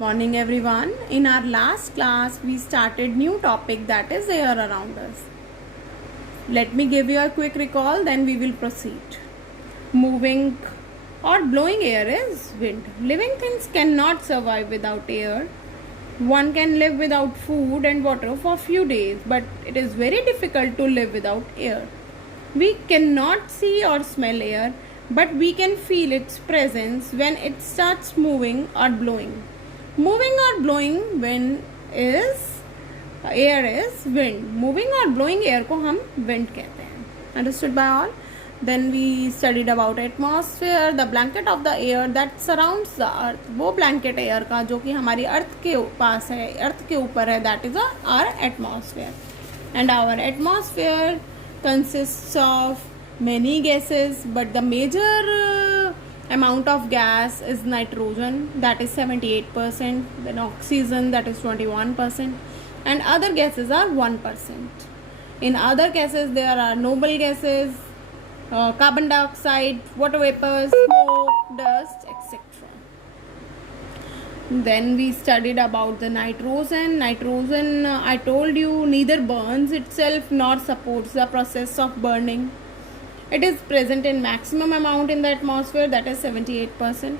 Morning everyone. In our last class we started new topic, that is air around us. Let me give you a quick recall, then we will proceed. Moving or blowing air is wind. Living things cannot survive without air. One can live without food and water for a few days, but it is very difficult to live without air. We cannot see or smell air, but we can feel its presence when it starts moving or blowing. Moving or blowing wind is air is wind. Moving or blowing air को हम wind कहते हैं. Understood by all? Then we studied about atmosphere, the blanket of the air that surrounds the earth. वो blanket air का जो कि हमारी अर्थ के पास है, अर्थ के ऊपर है, that is our atmosphere. And our atmosphere consists of many gases, but the major amount of gas is nitrogen, that is 78%, then oxygen, that is 21%, and other gases are 1%. In other gases there are noble gases, carbon dioxide, water vapors, smoke, dust, etc. Then we studied about the nitrogen. Nitrogen, I told you, neither burns itself nor supports the process of burning. It is present in maximum amount in the atmosphere, that is 78%.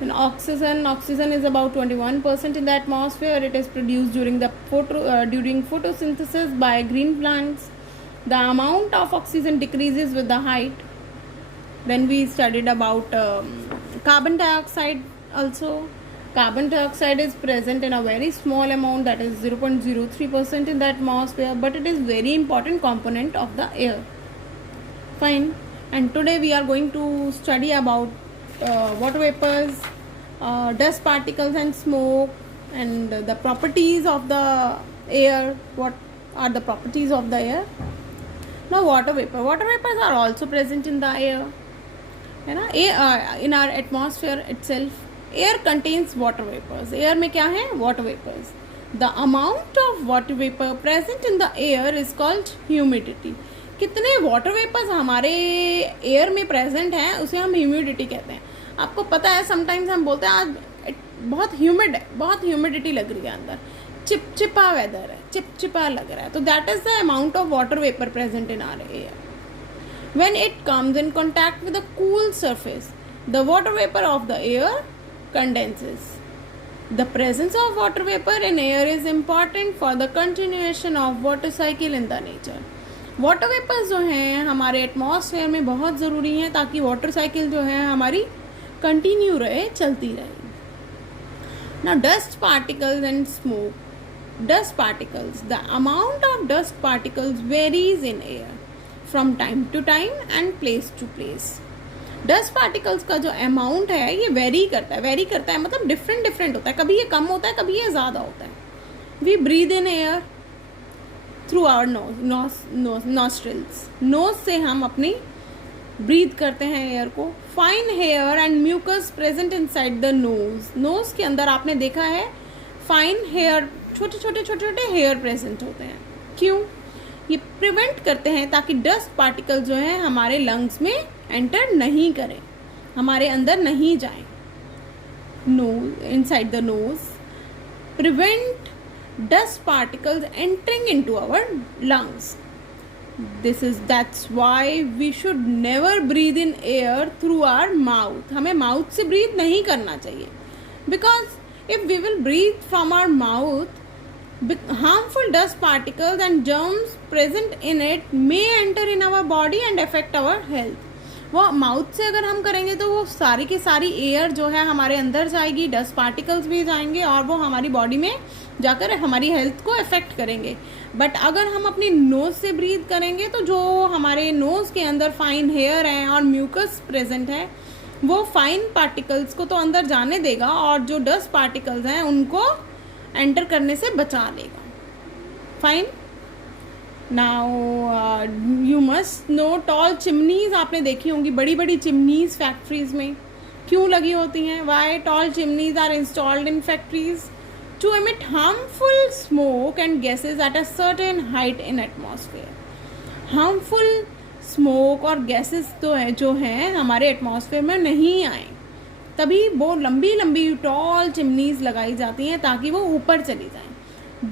And oxygen is about 21% in the atmosphere. It is produced during photosynthesis by green plants. The amount of oxygen decreases with the height. Then we studied about carbon dioxide also. Carbon dioxide is present in a very small amount, that is 0.03% in the atmosphere, but it is very important component of the air. Fine. And today we are going to study about water vapors, dust particles and smoke, and the properties of the air. What are the properties of the air? Now water vapors are also present in the air. In our atmosphere itself, air contains water vapors. Air में क्या है? Water vapors. The amount of water vapor present in the air is called humidity. कितने water vapours हमारे air में present हैं उसे हम humidity कहते हैं. आपको पता है समटाइम्स हम बोलते हैं आज बहुत ह्यूमिड है, बहुत ह्यूमिडिटी लग रही है, अंदर चिपचिपा वेदर है, चिपचिपा लग रहा है, तो that is the amount of water vapour present in our air. When it comes in contact with a cool surface, the water vapour of the air condenses. The presence of water vapor in air is important for the continuation of water cycle in the nature. Water vapours जो हैं हमारे atmosphere में बहुत ज़रूरी हैं ताकि water cycle जो है हमारी कंटिन्यू रहे, चलती रहे. Now dust particles and smoke. Dust particles, the amount of dust particles varies in air from time to time and place to place. Dust particles का जो अमाउंट है ये वेरी करता है मतलब डिफरेंट होता है. कभी ये कम होता है, कभी ये ज़्यादा होता है. We breathe in air through our nostrils. Nose से हम अपनी ब्रीथ करते हैं एयर को. Fine hair and mucus present inside the nose. Nose के अंदर आपने देखा है फाइन हेयर, छोटे छोटे हेयर प्रेजेंट होते हैं. क्यों? ये प्रिवेंट करते हैं ताकि डस्ट पार्टिकल जो है हमारे लंग्स में एंटर नहीं करें, हमारे अंदर नहीं जाएं. Nose, inside the nose prevent dust particles entering into our lungs. That's why we should never breathe in air through our mouth. हमें माउथ से ब्रीथ नहीं करना चाहिए, because if we will breathe from our mouth, harmful dust particles and germs present in it may enter in our body and affect our health. वो mouth से अगर हम करेंगे तो वो सारी की सारी एयर जो है हमारे अंदर जाएगी, डस्ट पार्टिकल्स भी जाएंगे और वो हमारी बॉडी में जाकर हमारी हेल्थ को अफेक्ट करेंगे. बट अगर हम अपनी नोज से ब्रीथ करेंगे तो जो हमारे नोज के अंदर फाइन हेयर है और म्यूकस प्रेजेंट है वो फाइन पार्टिकल्स को तो अंदर जाने देगा और जो डस्ट पार्टिकल्स हैं उनको एंटर करने से बचा लेगा. Fine. Now you must know tall chimneys. आपने देखी होंगी बड़ी बड़ी चिमनीज फैक्ट्रीज में क्यों लगी होती हैं. Why tall chimneys are installed in factories? To emit harmful smoke and gases at a certain height in atmosphere. Harmful smoke और gases तो है जो हैं हमारे एटमॉस्फेयर में नहीं आए, तभी वो लंबी लंबी टॉल चिमनीज लगाई जाती हैं ताकि वो ऊपर चली जाएं।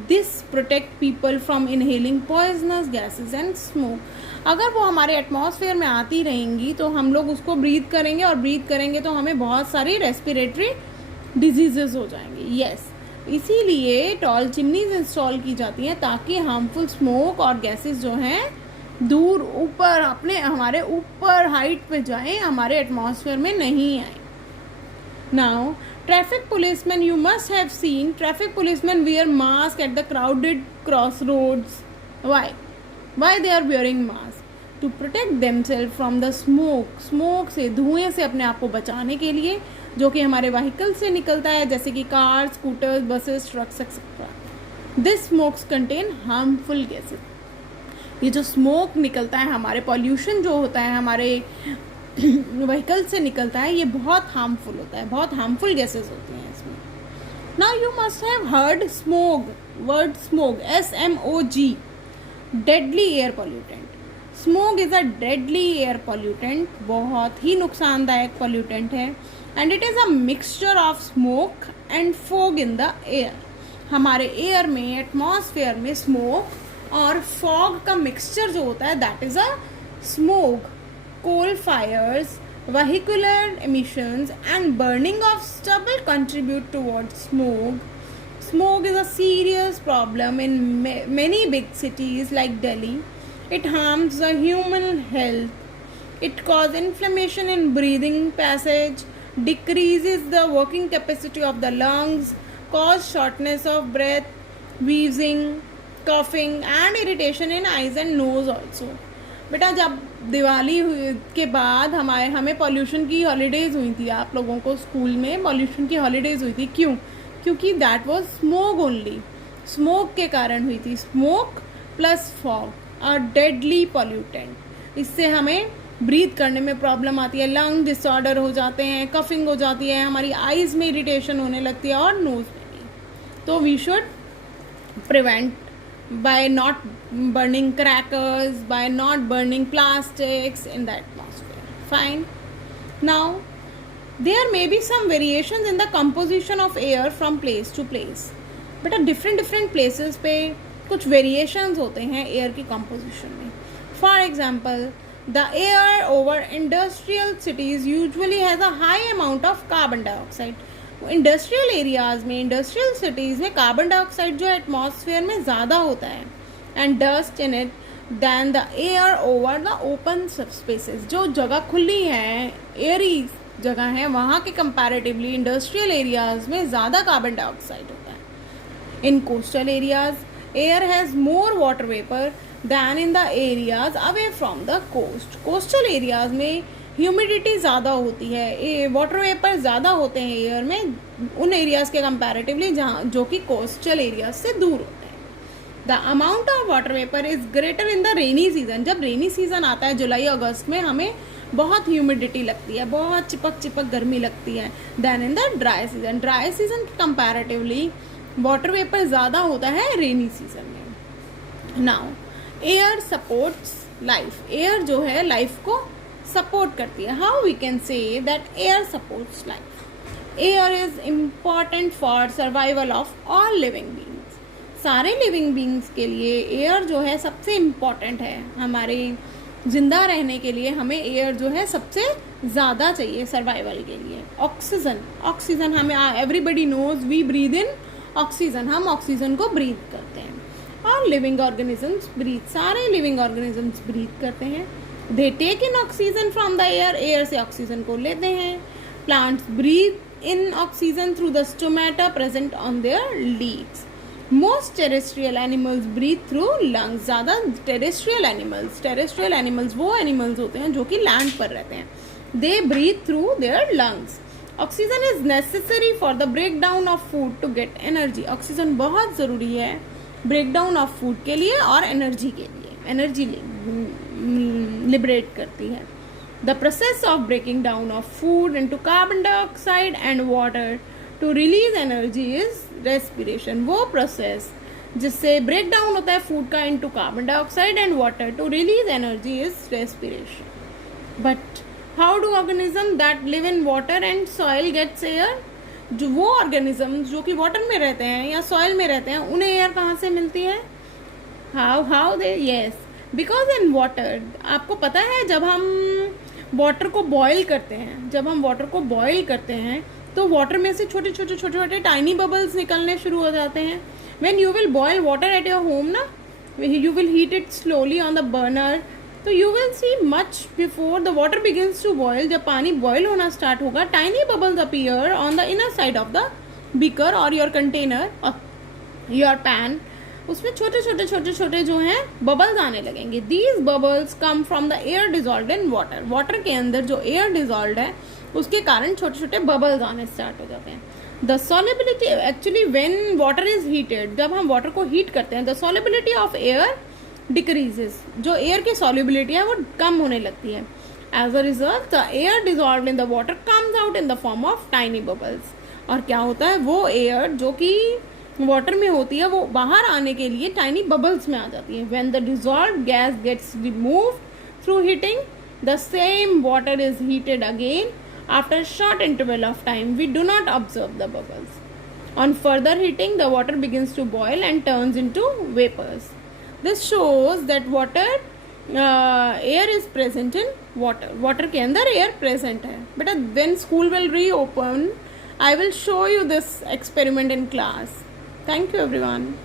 This protect people from inhaling poisonous gases and smoke. अगर वो हमारे एटमॉस्फेयर में आती रहेंगी तो हम लोग उसको ब्रीथ करेंगे, और ब्रीथ करेंगे तो हमें बहुत सारी रेस्पिरेटरी डिजीजेस हो जाएंगी। यस, इसीलिए टॉल चिमनीज इंस्टॉल की जाती हैं ताकि हार्मफुल स्मोक और गैसेस जो हैं दूर ऊपर अपने हमारे ऊपर हाइट पे जाएं, हमारे एटमॉस्फेयर में नहीं आए। Now traffic policeman, you must have seen traffic policeman wear mask at the crowded crossroads. Why they are wearing mask? To protect themselves from the smoke से, धुएं से अपने आप को बचाने के लिए, जो कि हमारे व्हीकल से निकलता है, जैसे कि car, scooters, buses, trucks etcetera. This smokes contain harmful gases. ये जो स्मोक निकलता है, हमारे पॉल्यूशन जो होता है हमारे व्हीकल से निकलता है, ये बहुत हार्मफुल होता है, बहुत हार्मफुल गैसेस होती हैं इसमें। Now you must have heard smoke, word smoke, SMOG, deadly air pollutant. Smoke is a deadly air pollutant, बहुत ही नुकसानदायक पॉल्यूटेंट है। And it is a mixture of smoke and fog in the air. हमारे air में, atmosphere में smoke और fog का mixture जो होता है, that is a smoke. Coal fires, vehicular emissions and burning of stubble contribute towards smoke. Smoke is a serious problem in many big cities like Delhi. It harms the human health. It causes inflammation in breathing passage, decreases the working capacity of the lungs, cause shortness of breath, wheezing, coughing and irritation in eyes and nose also. बेटा, जब दिवाली के बाद हमें pollution की holidays हुई थी, आप लोगों को स्कूल में पॉल्यूशन की हॉलीडेज हुई थी, क्यों? क्योंकि that was smoke only, smoke के कारण हुई थी। स्मोक प्लस फॉग और डेडली पॉल्यूटेंट, इससे हमें ब्रीथ करने में प्रॉब्लम आती है, लंग डिसऑर्डर हो जाते हैं, कफिंग हो जाती है, हमारी आईज में इरिटेशन होने लगती है और नोज में भी। तो we should prevent by not burning crackers, by not burning plastics in the atmosphere. Fine. Now, there may be some variations in the composition of air from place to place. But different places पे कुछ variations होते हैं air की composition में. For example, the air over industrial cities usually has a high amount of carbon dioxide. Industrial areas में, industrial cities में carbon dioxide जो atmosphere में ज़्यादा होता है, and dust in it than the air over the open spaces. जो जगह खुली है, एयरी जगह है, वहाँ के कंपैरेटिवली इंडस्ट्रियल एरियाज में ज़्यादा कार्बन डाइऑक्साइड होता है। In coastal areas air has more water vapour than in the areas away from the coast. Coastal areas में ह्यूमिडिटी ज़्यादा होती है, वाटर वेपर ज़्यादा होते हैं एयर में उन एरियाज़ के कंपैरेटिवली जहाँ जो कि कोस्टल एरियाज से दूर होते हैं। The amount of water vapour is greater in the rainy season. जब रेनी सीजन आता है जुलाई अगस्त में, हमें बहुत ह्यूमिडिटी लगती है, बहुत चिपक गर्मी लगती है, than in the dry season. Dry season के कंपैरेटिवली वाटर वेपर ज़्यादा होता है रेनी सीजन में। Now air supports life. Air जो है लाइफ को सपोर्ट करती है। How we can say that air supports life? Air is important for survival of all living beings. सारे लिविंग बींग्स के लिए एयर जो है सबसे इम्पॉर्टेंट है। हमारे जिंदा रहने के लिए हमें एयर जो है सबसे ज़्यादा चाहिए सर्वाइवल के लिए। ऑक्सीजन हमें, everybody knows we breathe in oxygen, हम ऑक्सीजन को ब्रीथ करते हैं। और लिविंग ऑर्गेनिजम्स ब्रीथ, सारे लिविंग ऑर्गेनिजम्स ब्रीथ करते हैं। They take in oxygen from the air, air से ऑक्सीजन को लेते हैं। Plants breathe in oxygen through the stomata present on their leaves. Most terrestrial animals breathe through lungs. ज़्यादा terrestrial animals वो animals होते हैं जो कि लैंड पर रहते हैं, they breathe through their lungs. Oxygen is necessary for the break down of food to get energy. Oxygen बहुत ज़रूरी है ब्रेक डाउन ऑफ फूड के लिए और एनर्जी के लिए, एनर्जी लिबरेट करती है। The process of breaking down of food into carbon dioxide and water to release energy is respiration. वो प्रोसेस जिससे ब्रेक डाउन होता है फूड का into carbon dioxide and water to release energy is respiration. But how do organism that live in water and soil gets air? जो वो organism जो कि water में रहते हैं या सॉइल में रहते हैं, उन्हें एयर कहाँ से मिलती है? How they, yes, because in water, आपको पता है जब हम वाटर को बॉईल करते हैं, तो वाटर में से छोटे छोटे टाइनी बबल्स निकलने शुरू हो जाते हैं. When you will boil water at your home ना, you will heat it slowly on the burner, तो you will see much before the water begins to boil. जब पानी boil होना start होगा, tiny bubbles appear on the inner side of the beaker or your container or your pan. उसमें छोटे जो हैं bubbles आने लगेंगे. These bubbles come from the air dissolved in water. Water के अंदर जो air dissolved है उसके कारण छोटे छोटे bubbles आने start हो जाते हैं. The solubility, actually when water is heated, जब हम water को heat करते हैं, the solubility of air decreases. जो air की solubility है वो कम होने लगती है. As a result, the air dissolved in the water comes out in the form of tiny bubbles. और क्या होता है, वो air जो कि water में होती है वो बाहर आने के लिए tiny bubbles में आ जाती है. When the dissolved gas gets removed through heating, the same water is heated again. After a short interval of time, we do not observe the bubbles. On further heating, the water begins to boil and turns into vapors. This shows that air is present in water. Water के अंदर air present है. But when school will reopen, I will show you this experiment in class. Thank you everyone.